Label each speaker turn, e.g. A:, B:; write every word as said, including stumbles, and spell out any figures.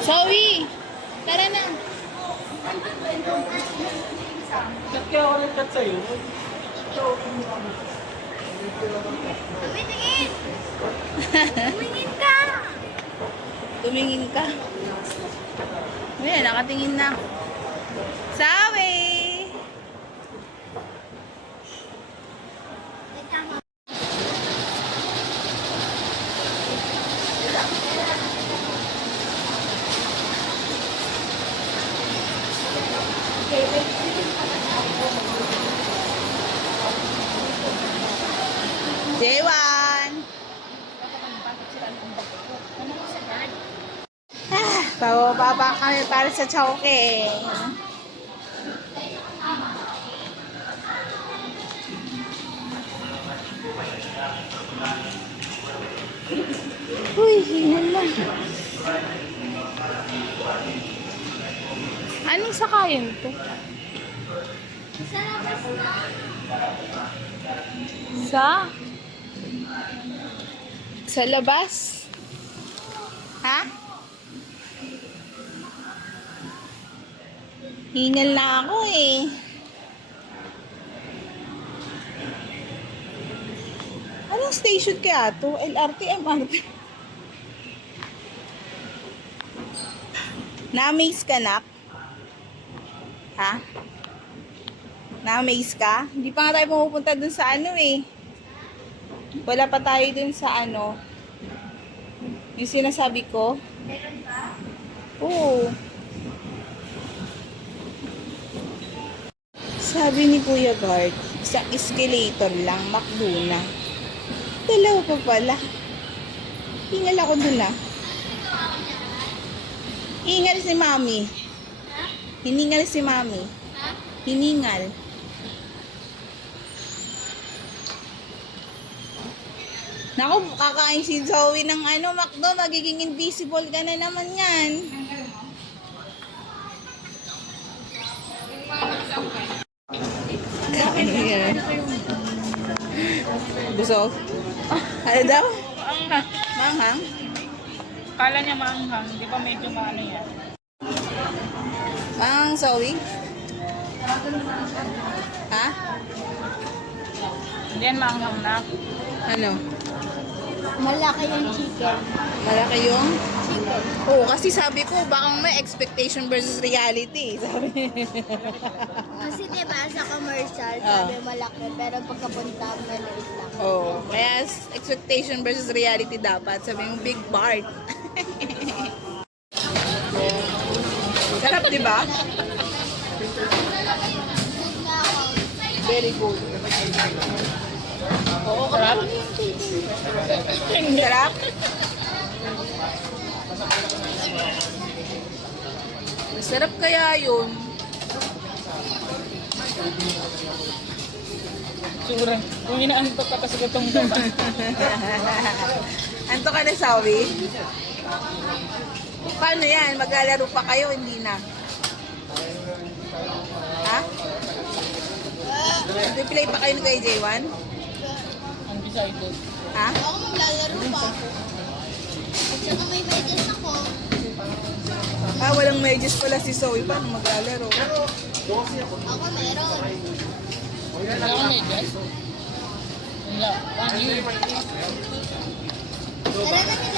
A: Zoe! Tara na.
B: Chat kaya ako nag-chat sa'yo.
C: Tumingin! Tumingin ka!
A: Tumingin ka. Ayan, nakatingin na. Zoe! Jewan! Ah, bababa pa kami para sa Chowking. Uy, hinan lang. Anong sakayan to?
C: Sa labas na.
A: Sa? Sa labas? Ha? Hingal na ako eh. Anong station kaya to? L R T, M R T? Na-amaze ka, nak? Ha? Na-amaze ka? Hindi pa nga tayo pumupunta dun sa ano eh. Wala pa tayo dun sa ano. Yung sinasabi ko.
C: Meron ba?
A: Oo. Sabi ni Kuya Bart, isang escalator lang, McDo na. Dalawa pa pala. Hingal ako dun ah. Hingal si Mami.
C: Ha?
A: Hiningal si Mami.
C: Ha?
A: Hiningal. Naku, kakain si Zoe ng ano, McDo, magiging invisible ka na naman yan. Ayan. Busog? Ano daw?
B: Maanghang.
A: Manghang?
B: Kala niya maanghang. Di ba medyo maano yan?
A: Ang Zoe? Ha?
B: Hindi yan maanghang na.
A: Ano?
C: Malaki yung chicken.
A: Malaki yung?
C: Chicken.
A: Oo, kasi sabi ko, baka may expectation versus reality. Sabi.
C: Kasi diba sa commercial,
A: Ah.
C: sabi malaki, pero pagkapunta, maliit lang.
A: Oo, kaya expectation versus reality dapat. Sabi yung big part. Sarap, di ba? Very good. Oo, sarap. Sarap. Masarap kaya yun.
B: Sure. Kung inaantok ka kasi gutong ka pa.
A: Anto ka na, Sawi? Paano yan? Maglalaro pa kayo? Hindi na. Ha? Nag-play pa kayo kay J one?
B: Undecided.
A: Ha?
C: Ako maglalaro pa. At saka may medyas ako.
A: Ah, walang medyas pala si Zoe. Paano maglalaro?
C: Ako meron.
B: Wala akong medyas. Wala. One year.
C: Tara na nila